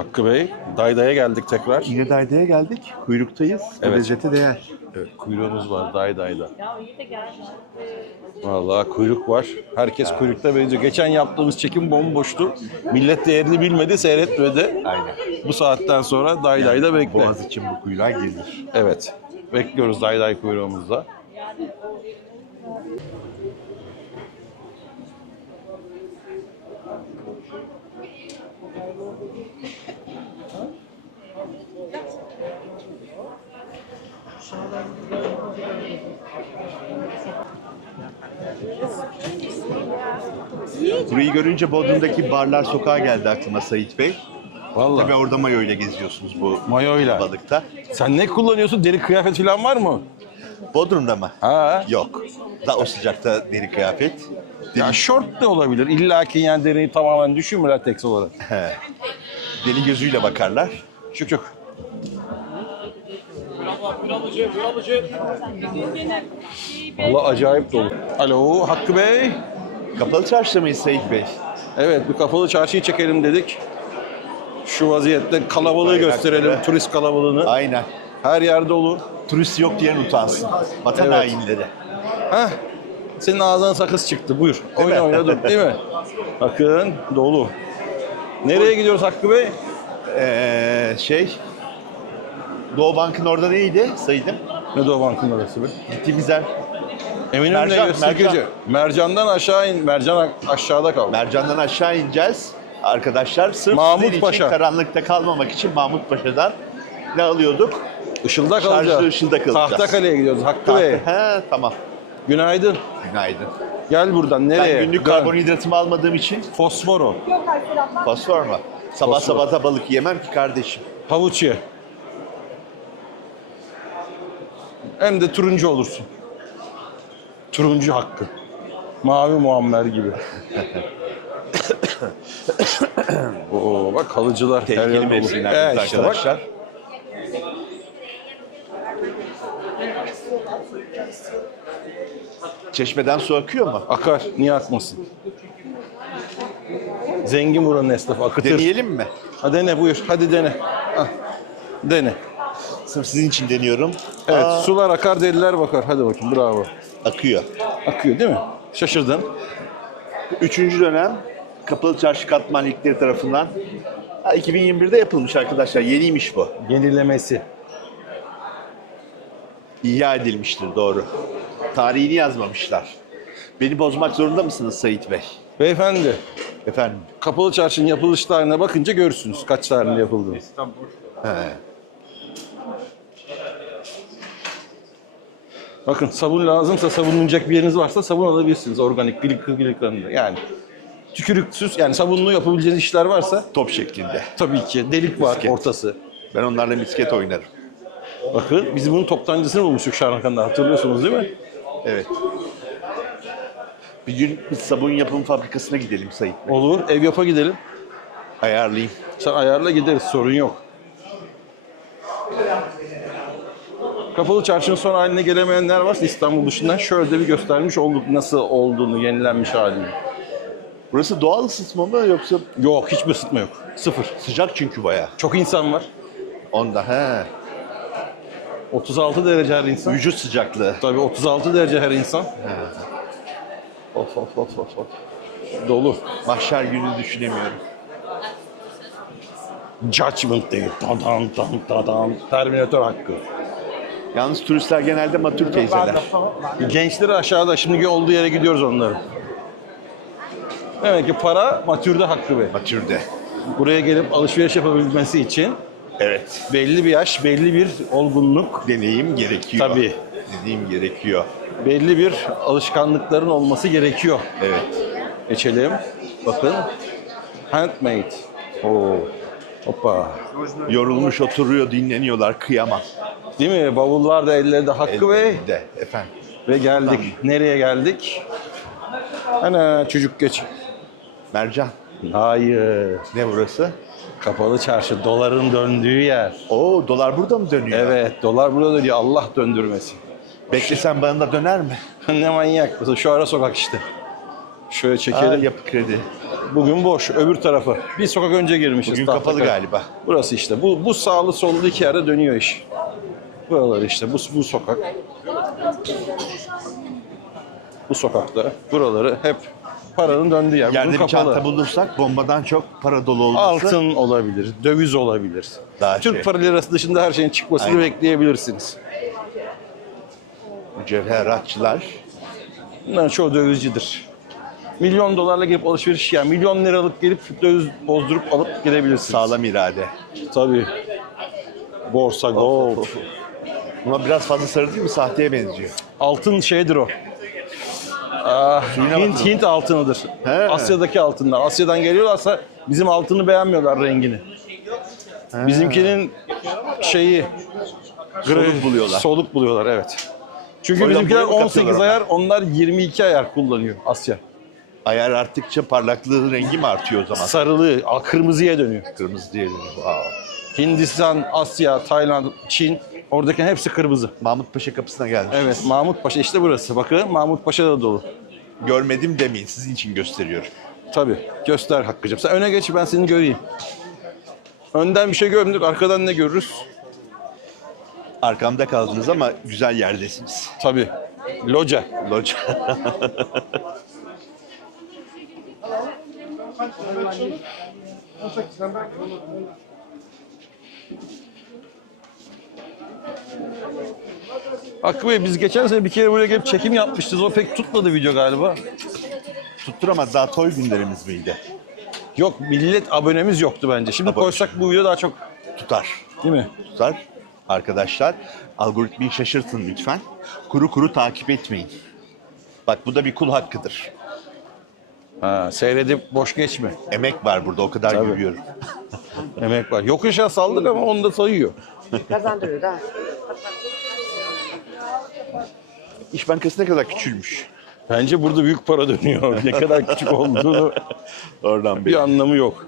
Hakkı Bey, Dayda'ya geldik tekrar. Yine Dayda'ya geldik. Kuyruktayız. Evet. Lezzete değer. Evet, kuyruğumuz var Dayda'yda. Vallahi kuyruk var. Herkes kuyrukta benziyor. Geçen yaptığımız çekim bomboştu. Millet değerini bilmedi, seyretmedi. Aynen. Bu saatten sonra Dayda'yda bekle. Boğaz için bu kuyruğa gelir. Evet. Bekliyoruz Dayday kuyruğumuzda. Burayı görünce Bodrum'daki barlar sokağa geldi aklıma Sait Bey. Tabii Vallahi orada mayo ile geziyorsunuz bu mayoyla. balıkta. Sen ne kullanıyorsun? Deri kıyafet falan var mı? Bodrum'da mı? Ha. Yok. Da o sıcakta deri kıyafet. Ya şort da olabilir. İlla ki yani deriyi tamamen düşünme lateks olarak. Deli gözüyle bakarlar. Şükür. Allah acayip dolu. Alo Hakkı Bey. Kapalı çarşıda mıyız Sait Bey? Evet bir kapalı çarşıyı çekelim dedik. Şu vaziyette kalabalığı Bayrakları. gösterelim, turist kalabalığını. Aynen. Her yer dolu. Turist yok diyen utansın. Vatan Evet. hainleri. Heh, senin ağzından sakız çıktı. Buyur. Oyna oyna dur değil mi? Bakın dolu. Nereye gidiyoruz Hakkı Bey? Ee, şey... Doğu Bank'ın orada neydi Sait'im? Ne Doğu Bank'ın orası be? Gittiğimiz yer. Eminönü'ne Mercan. Mercan. Mercan'dan aşağı in. Mercan aşağıda kaldı. Mercan'dan aşağı ineceğiz. Arkadaşlar sırf Mahmut sizin için Paşa. karanlıkta kalmamak için Mahmut Paşa'dan ne alıyorduk? Işıldak Şarjlı alacağız. ışıldak alacağız. Tahtakale'ye gidiyoruz Hakkı Bey. He tamam. Günaydın. Günaydın. Gel buradan nereye? Ben günlük Dön. karbonhidratımı almadığım için Fosforo. fosfor mu? Sabah Fosfor. sabah da balık yemem ki kardeşim. Havuç ye. Hem de turuncu olursun. Turuncu hakkı. Mavi Muammer gibi. Oo bak halıcılar. her Tehlikeli yer dolu. mevsimler Evet, işte bak. arkadaşlar. Çeşmeden su akıyor mu? Akar. Niye akmasın? Zengin buranın esnafı. Akıtır. Deneyelim mi? Ha dene buyur. Hadi dene. Ah, Dene. Sırf sizin için deniyorum. Evet Aa, sular akar deliler bakar. Hadi bakayım bravo. Akıyor. Akıyor değil mi? Şaşırdın. Üçüncü dönem Kapalı Çarşı Katman Ligleri tarafından ha, 2021'de yapılmış arkadaşlar. Yeniymiş bu. Yenilemesi. İhya edilmiştir doğru. Tarihini yazmamışlar. Beni bozmak zorunda mısınız Sait Bey? Beyefendi Efendim? kapalı çarşının yapılış tarihine bakınca görürsünüz kaç tarihinde yapıldığını. He. Bakın sabun lazımsa sabunlanacak bir yeriniz varsa sabun alabilirsiniz organik glik gliklerinde. Yani tükürüksüz yani sabunlu yapabileceğiniz işler varsa Top şeklinde. tabii ki delik var Misket. ortası. Ben onlarla misket oynarım. Bakın biz bunun toptancısını bulmuştuk Şarnakan'da hatırlıyorsunuz değil mi? Evet. Bir gün biz sabun yapım fabrikasına gidelim Bey. Olur ev yapa gidelim. Ayarlayayım. Sen ayarla gideriz sorun yok. Kapalı çarşının son haline gelemeyenler varsa İstanbul dışından şöyle de bir göstermiş olduk nasıl olduğunu, yenilenmiş halini. Burası doğal ısıtma mı yoksa Yok hiçbir ısıtma yok. Sıfır. sıcak çünkü bayağı. Çok insan var. Onda he. 36 derece her insan. Vücut sıcaklığı. Tabii 36 derece her insan. Of of of of of. Dolu. Mahşer günü düşünemiyorum. Judgment Day. Dan dan dan. Terminator hakkı. Yalnız turistler genelde matür teyzeler. Gençleri aşağıda. Şimdi olduğu yere gidiyoruz onların. Demek ki para matürde hakkı be. Matürde. Buraya gelip alışveriş yapabilmesi için Evet. belli bir yaş, belli bir olgunluk, Deneyim gerekiyor. Tabii. Deneyim gerekiyor. belli bir alışkanlıkların olması gerekiyor. Evet. Geçelim. Bakın. Handmade. Oo. Hoppa. Yorulmuş oturuyor, dinleniyorlar, kıyamam. Değil mi? Bavullar da ellerinde Hakkı Bey. Ellerinde, Efendim. Ve geldik. Nereye geldik? Ana çocuk geç. Mercan. Hayır. Ne burası? Kapalı çarşı. Doların döndüğü yer. Oo dolar burada mı dönüyor? Evet. Dolar burada dönüyor. Allah döndürmesin. Beklesen bana da döner mi? ne manyak. Şu ara sokak işte. Şöyle Aa, çekelim. yapı kredi. Bugün boş. Öbür tarafı. Bir sokak önce girmişiz. Bugün Tahtakale. kapalı galiba. Burası işte. Bu, bu sağlı sollu iki yerde dönüyor iş. Buralar işte. Bu, bu sokak. Bu sokakta. Buraları hep paranın döndüğü yer. Yerde bir kapalı. çanta bulursak bombadan çok para dolu olması. Altın olabilir, döviz olabilir. Daha Türk şey. para lirası dışında her şeyin çıkmasını Aynen. bekleyebilirsiniz. Mücevheratçılar. Bunların çoğu dövizcidir. Milyon dolarla gelip alışveriş yani milyon liralık gelip döviz bozdurup alıp gidebilirsiniz. Sağlam irade. Tabii. Borsa, gold. Buna biraz fazla sarı değil mi? Sahteye benziyor. Altın şeydir o. Ah, Suyuna Hint, bakın. Hint altınıdır. He. Asya'daki altınlar. Asya'dan geliyorlarsa bizim altını beğenmiyorlar rengini. Bizimkinin şeyi Soluk buluyorlar. Soluk buluyorlar evet. Çünkü bizimkiler buraya mı 18 katıyorlar ayar, onlar 22 ayar kullanıyor Asya. Ayar arttıkça parlaklığı rengi mi artıyor o zaman? Sarılığı, a, kırmızıya dönüyor. Kırmızı diyelim. Wow. Hindistan, Asya, Tayland, Çin oradaki hepsi kırmızı. Mahmut Paşa kapısına gelmiş. Evet, Mahmut Paşa işte burası. Bakın Mahmut Paşa da dolu. Görmedim demeyin. Sizin için gösteriyorum. Tabii. Göster Hakkı'cığım. Sen öne geç ben seni göreyim. Önden bir şey görmüyor. Arkadan ne görürüz? Arkamda kaldınız ama güzel yerdesiniz. Tabii. Loca. Loca. Hakkı Bey biz geçen sene bir kere buraya gelip çekim yapmıştık. O pek tutmadı video galiba. Tutturamaz. Daha toy günlerimiz miydi? Yok millet abonemiz yoktu bence. Şimdi Abone. koysak bu video daha çok Tutar. değil mi? Tutar. Arkadaşlar algoritmayı şaşırtın lütfen. Kuru kuru takip etmeyin. Bak bu da bir kul hakkıdır. Ha, seyredip boş geçme. Emek var burada o kadar Tabii. görüyorum. Emek var. Yokuşa saldık ama onu da sayıyor. Kazandırıyor da. İş Bankası ne kadar küçülmüş. Bence burada büyük para dönüyor. ne kadar küçük olduğunu Oradan bir bir anlamı yok.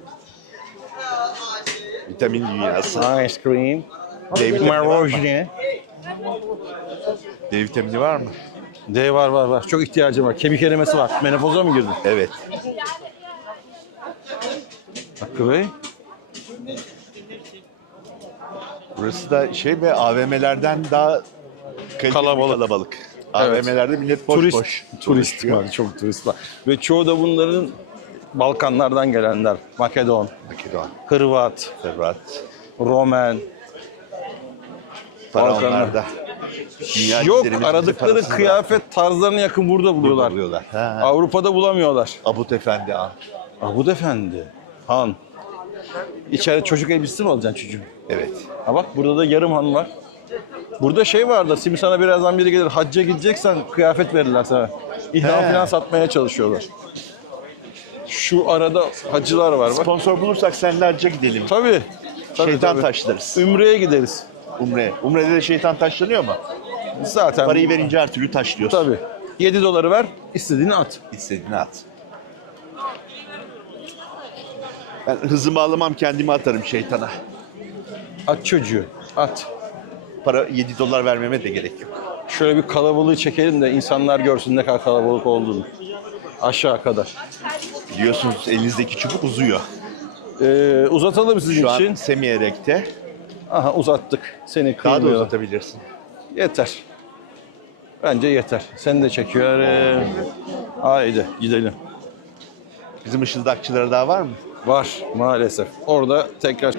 vitamin dünyası. Ice cream. D vitamini var mı? Marojne. D vitamini var mı? D var var var. Çok ihtiyacım var. Kemik erimesi var. Menopoza mı girdin? Evet. Hakkı Bey. Burası da şey ve AVM'lerden daha kaliteli Kalabalık. bir kalabalık. Evet. AVM'lerde millet boş turist, boş. turist dolaşıyor. var. Çok turist var. Ve çoğu da bunların Balkanlardan gelenler. Makedon, Makedon, Hırvat, Servat, Romen. Faraonlarda. Dünya Yok aradıkları parasını kıyafet tarzlarına yakın burada buluyorlar. buluyorlar. Ha. Avrupa'da bulamıyorlar. Abut Efendi Han. Abud Efendi, Han. İçeride çocuk elbisesi mi alacaksın çocuğum? Evet. Ha bak burada da yarım han var. Burada şey vardı, şimdi sana birazdan biri gelir, hacca gideceksen kıyafet verirler sana. İhram He. falan satmaya çalışıyorlar. Şu arada hacılar var bak. Sponsor bulursak seninle hacca gidelim. Tabii. tabii Şeytan tabii. taşlarız. Ümre'ye gideriz. Umre. Umre'de de şeytan taşlanıyor mu? Zaten Parayı verince her türlü taşlıyorsun. Tabii. 7 doları ver, istediğini at. İstediğini at. Ben hızımı alamam kendimi atarım şeytana. At çocuğu, at. Para 7 dolar vermeme de gerek yok. Şöyle bir kalabalığı çekelim de insanlar görsün ne kadar kalabalık olduğunu. Aşağı kadar. Biliyorsunuz elinizdeki çubuk uzuyor. Ee, uzatalım sizin Şu için. an semi erekte. Aha uzattık. Seni Daha da kıymıyor. uzatabilirsin. Yeter. Bence yeter. Seni de çekiyor. Ee, Haydi gidelim. Bizim ışıldakçılara daha var mı? Var maalesef. Orada tekrar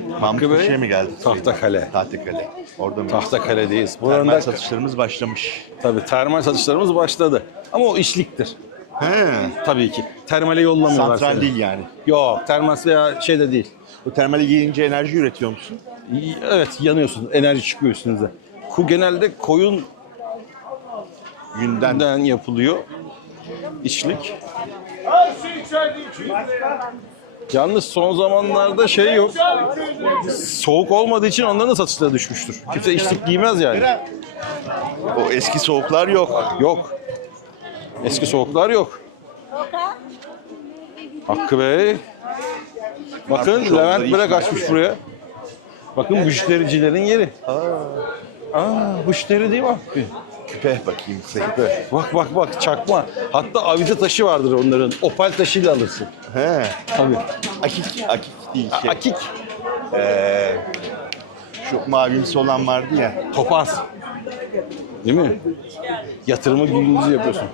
Paşa'ya mı geldi? Tahtakale. Tahtakale. Orada mı? Tahtakale'deyiz. Buranın Termal da satışlarımız başlamış. tabii termal satışlarımız başladı. Ama o işliktir. He. Tabii ki. Termale yollamıyorlar Santral seni. değil yani. Yok, termal veya şey de değil. Bu termale girince enerji üretiyor musun? Evet, yanıyorsun. Enerji çıkıyor üstünüze. Bu genelde koyun Günden. den yapılıyor. İçlik. Yalnız son zamanlarda şey yok. Soğuk olmadığı için onların da satışları düşmüştür. Kimse içlik giymez yani. O eski soğuklar yok. Yok. Eski soğuklar yok. Hakkı Bey. Bakın Artık Levent iş kaçmış buraya. Bakın müştericilerin yeri. Aa, müşteri değil mi Hakkı? Küpe bakayım size küpe. Bak bak bak çakma. Hatta avize taşı vardır onların. Opal taşıyla alırsın. He. Tabii. Akik, akik değil şey. Akik. Ee, şu mavimsi olan vardı ya. Topaz. Değil mi? Yatırımı gündüz yapıyorsun.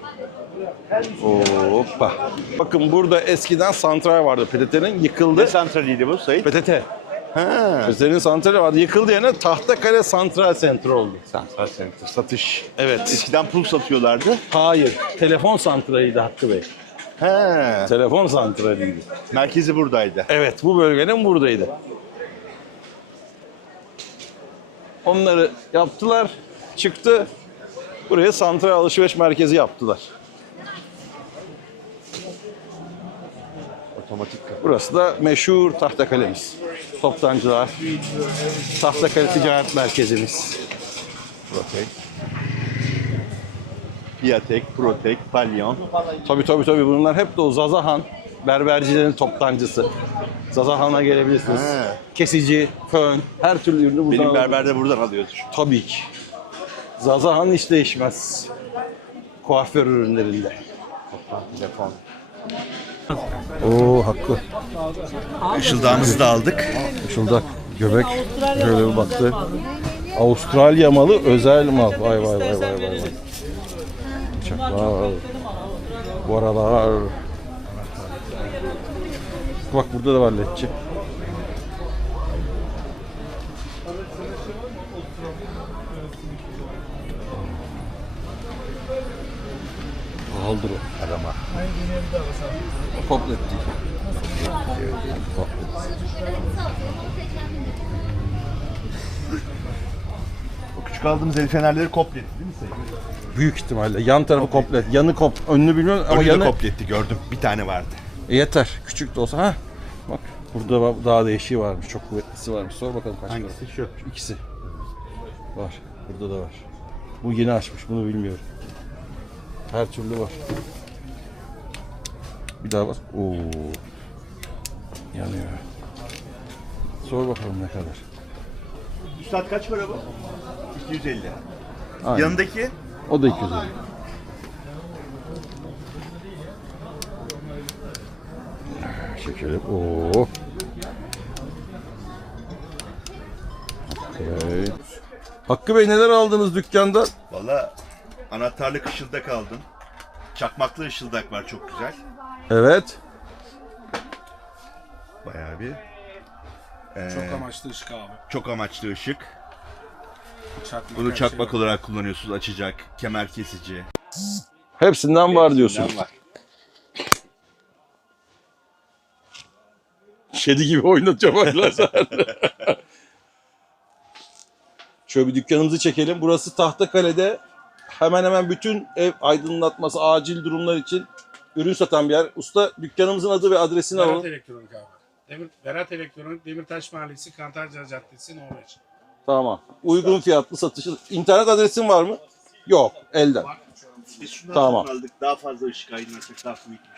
Hoppa. Bakın burada eskiden santral vardı. PTT'nin Ne yıkıldı. santraliydi bu Sayın? PTT. Ha. PTT'nin santrali vardı. Yıkıldı yerine Tahtakale Santral Center oldu. Santral Center satış. Evet. Eskiden pul satıyorlardı. Hayır. Telefon santraliydi Hakkı Bey. He. Telefon santraliydi. Merkezi buradaydı. Evet bu bölgenin buradaydı. Onları yaptılar, çıktı. Buraya santral alışveriş merkezi yaptılar. Otomatik kapı. Burası da meşhur Tahtakale'miz. Toptancılar, Tahtakale Ticaret Merkezimiz. Protek. Piatek, Protek, Palyon. Tabii tabii tabii bunlar hep de o Zazahan berbercilerin toptancısı. Zazahan'a gelebilirsiniz. He. Kesici, fön, her türlü ürünü buradan Benim berber de buradan alıyordur. Tabii ki. Zazahan hiç değişmez. Kuaför ürünlerinde. Telefon. Oo hakkı. Işıldağımızı da aldık. Şurada göbek şöyle bir baktı. Avustralya malı özel mal. Vay vay vay vay vay. vay. Bıçaklar. Bu aralar. Bak burada da var ledçi. Pahalıdır o. Arama. Poplet değil. Poplet. O küçük aldığımız el fenerleri kopletti değil mi Sayın? Büyük ihtimalle. Yan tarafı komplet. Yanı kop. Önünü bilmiyorum ama Önü de yanı... kopletti gördüm. Bir tane vardı. E, yeter. Küçük de olsa. Ha. Bak burada daha değişiği varmış. Çok kuvvetlisi varmış. Sor bakalım kaç para. Hangisi? Şu. Şu ikisi. Var. Burada da var. Bu yeni açmış. Bunu bilmiyorum. Her türlü var. Bir daha bak. Oo. Yanıyor. Sor bakalım ne kadar. Üstad kaç para bu? 250. Aynen. Yanındaki? O da 250. Çekelim. Oo. Okay. Hakkı Bey neler aldınız dükkanda? Valla anahtarlık ışıldak aldım. Çakmaklı ışıldak var çok güzel. Evet. Bayağı bir. Çok amaçlı ışık abi. Çok amaçlı ışık. Çakmak Bunu her çakmak şey olarak kullanıyorsunuz. Açacak. Kemer kesici. Hepsinden var diyorsunuz. Var. Kedi gibi oynatıyor bak sen. Şöyle bir dükkanımızı çekelim. Burası Tahtakale'de hemen hemen bütün ev aydınlatması, acil durumlar için ürün satan bir yer. Usta dükkanımızın adı ve adresini Berat alalım. Elektronik abi. Demir, Berat Elektronik, Demirtaş Mahallesi, Kantarca Caddesi, Norveç. Tamam. Uygun fiyatlı satışı. İnternet adresin var mı? Yok. Elden. Biz şundan Tamam. sonra aldık. Daha fazla ışık aydınlatacak. Daha büyükmüş.